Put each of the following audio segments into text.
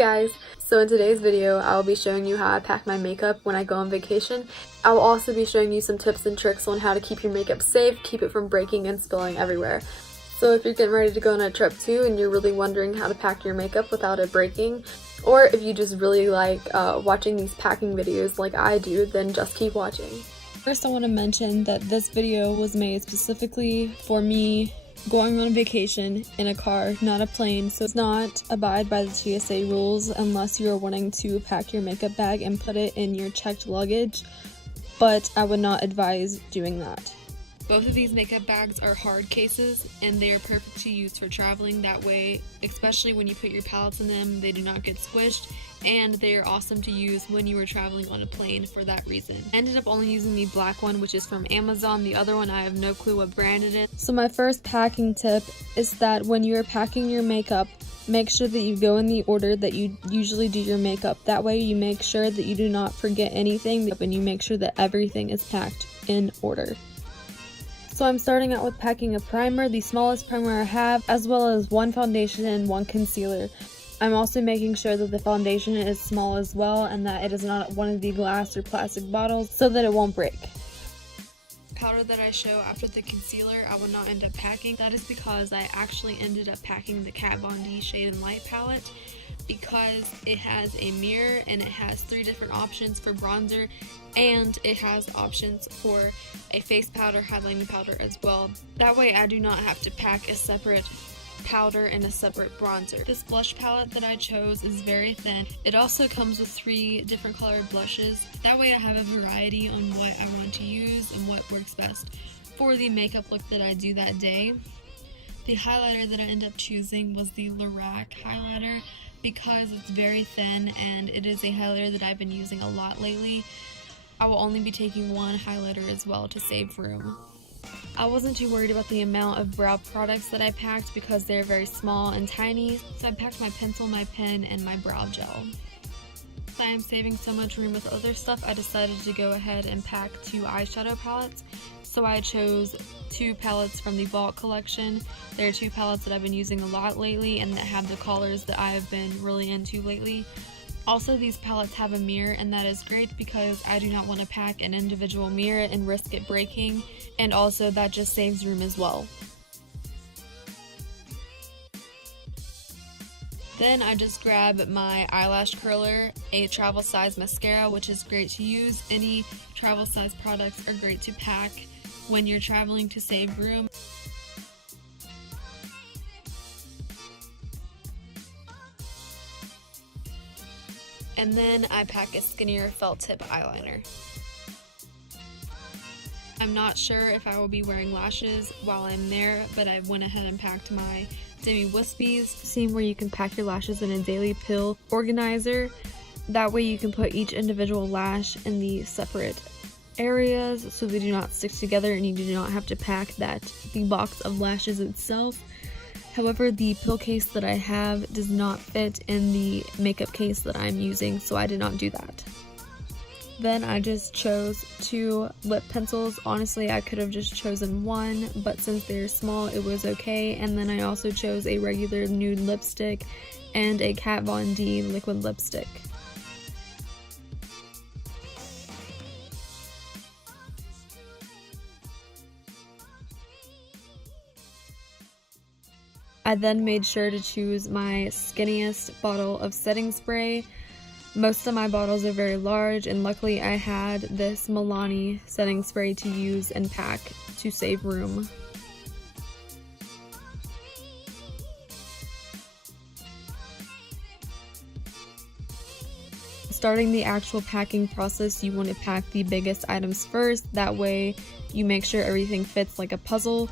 guys! So in today's video, I will be showing you how I pack my makeup when I go on vacation. I will also be showing you some tips and tricks on how to keep your makeup safe, keep it from breaking and spilling everywhere. So if you're getting ready to go on a trip too and you're really wondering how to pack your makeup without it breaking, or if you just really like watching these packing videos like I do, then just keep watching. First, I want to mention that this video was made specifically for me going on vacation in a car, not a plane, so it's not abide by the TSA rules unless you're wanting to pack your makeup bag and put it in your checked luggage, but I would not advise doing that. Both of these makeup bags are hard cases and they are perfect to use for traveling. That way, especially when you put your palettes in them, they do not get squished, and they are awesome to use when you are traveling on a plane for that reason. I ended up only using the black one, which is from Amazon. The other one I have no clue what brand it is. So my first packing tip is that when you are packing your makeup, make sure that you go in the order that you usually do your makeup. That way you make sure that you do not forget anything and you make sure that everything is packed in order. So I'm starting out with packing a primer, the smallest primer I have, as well as one foundation and one concealer. I'm also making sure that the foundation is small as well and that it is not one of the glass or plastic bottles so that it won't break. Powder that I show after the concealer I will not end up packing. That is because I actually ended up packing the Kat Von D Shade and Light palette because it has a mirror and it has 3 different options for bronzer, and it has options for a face powder, highlighting powder as well. That way I do not have to pack a separate powder and a separate bronzer. This blush palette that I chose is very thin. It also comes with 3 different colored blushes. That way I have a variety on what I want to use and what works best for the makeup look that I do that day. The highlighter that I ended up choosing was the Lorac highlighter because it's very thin and it is a highlighter that I've been using a lot lately. I will only be taking one highlighter as well to save room. I wasn't too worried about the amount of brow products that I packed because they're very small and tiny, so I packed my pencil, my pen, and my brow gel. Since I am saving so much room with other stuff, I decided to go ahead and pack 2 eyeshadow palettes. So I chose 2 palettes from the Vault collection. There are 2 palettes that I've been using a lot lately and that have the colors that I have been really into lately. Also, these palettes have a mirror, and that is great because I do not want to pack an individual mirror and risk it breaking, and also that just saves room as well. Then I just grab my eyelash curler, a travel size mascara, which is great to use. Any travel size products are great to pack when you're traveling to save room. And then I pack a skinnier felt tip eyeliner. I'm not sure if I will be wearing lashes while I'm there, but I went ahead and packed my Demi Wispies. Seeing where you can pack your lashes in a daily pill organizer. That way you can put each individual lash in the separate areas so they do not stick together and you do not have to pack the box of lashes itself. However, the pill case that I have does not fit in the makeup case that I'm using, so I did not do that. Then I just chose 2 lip pencils. Honestly, I could have just chosen 1, but since they're small, it was okay. And then I also chose a regular nude lipstick and a Kat Von D liquid lipstick. I then made sure to choose my skinniest bottle of setting spray. Most of my bottles are very large, and luckily I had this Milani setting spray to use and pack to save room. Starting the actual packing process, you want to pack the biggest items first. That way you make sure everything fits like a puzzle.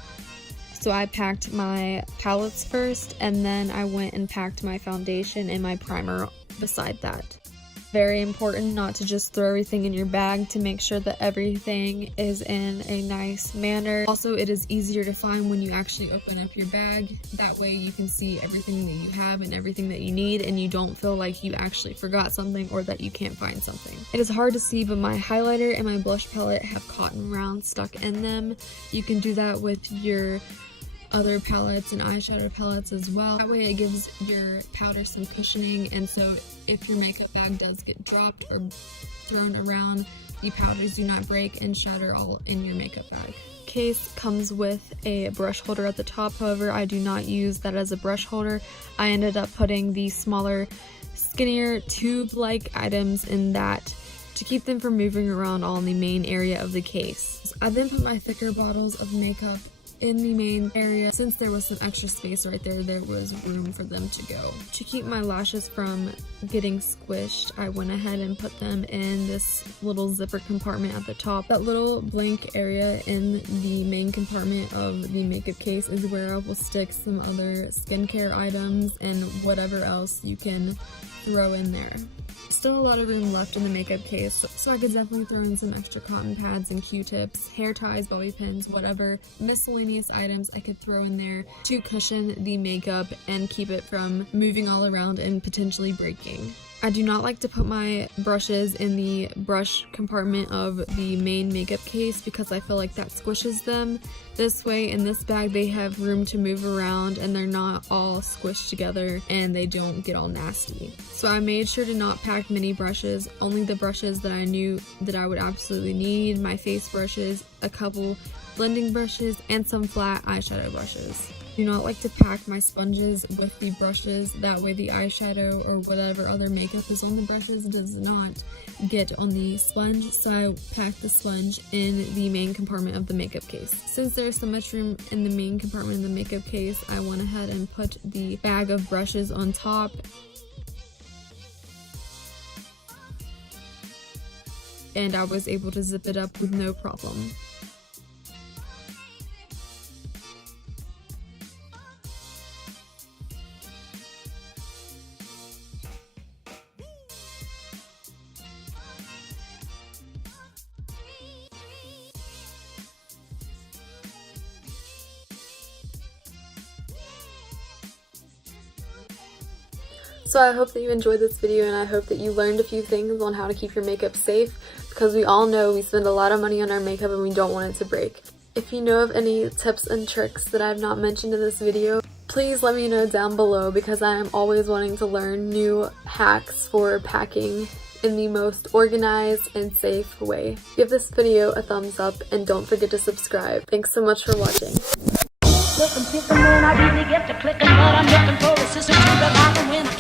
So I packed my palettes first, and then I went and packed my foundation and my primer beside that. Very important not to just throw everything in your bag, to make sure that everything is in a nice manner. Also, it is easier to find when you actually open up your bag. That way you can see everything that you have and everything that you need, and you don't feel like you actually forgot something or that you can't find something. It is hard to see, but my highlighter and my blush palette have cotton rounds stuck in them. You can do that with your other palettes and eyeshadow palettes as well. That way it gives your powder some cushioning, and so if your makeup bag does get dropped or thrown around, the powders do not break and shatter all in your makeup bag. Case comes with a brush holder at the top. However, I do not use that as a brush holder. I ended up putting the smaller, skinnier tube-like items in that to keep them from moving around all in the main area of the case. I then put my thicker bottles of makeup in the main area. Since there was some extra space right there, there was room for them to go. To keep my lashes from getting squished, I went ahead and put them in this little zipper compartment at the top. That little blank area in the main compartment of the makeup case is where I will stick some other skincare items and whatever else you can throw in there. Still a lot of room left in the makeup case, so I could definitely throw in some extra cotton pads and Q-tips, hair ties, bobby pins, whatever miscellaneous items I could throw in there to cushion the makeup and keep it from moving all around and potentially breaking. I do not like to put my brushes in the brush compartment of the main makeup case because I feel like that squishes them. This way, in this bag, they have room to move around and they're not all squished together and they don't get all nasty. So I made sure to not pack many brushes, only the brushes that I knew that I would absolutely need, my face brushes, a couple blending brushes, and some flat eyeshadow brushes. I do not like to pack my sponges with the brushes, that way the eyeshadow or whatever other makeup is on the brushes does not get on the sponge, so I pack the sponge in the main compartment of the makeup case. Since there's so much room in the main compartment of the makeup case, I went ahead and put the bag of brushes on top and I was able to zip it up with no problem. So I hope that you enjoyed this video and I hope that you learned a few things on how to keep your makeup safe, because we all know we spend a lot of money on our makeup and we don't want it to break. If you know of any tips and tricks that I've not mentioned in this video, please let me know down below, because I am always wanting to learn new hacks for packing in the most organized and safe way. Give this video a thumbs up and don't forget to subscribe. Thanks so much for watching. Looking, picking, when I really get to clicking, but I'm looking for a sister to revive the winner.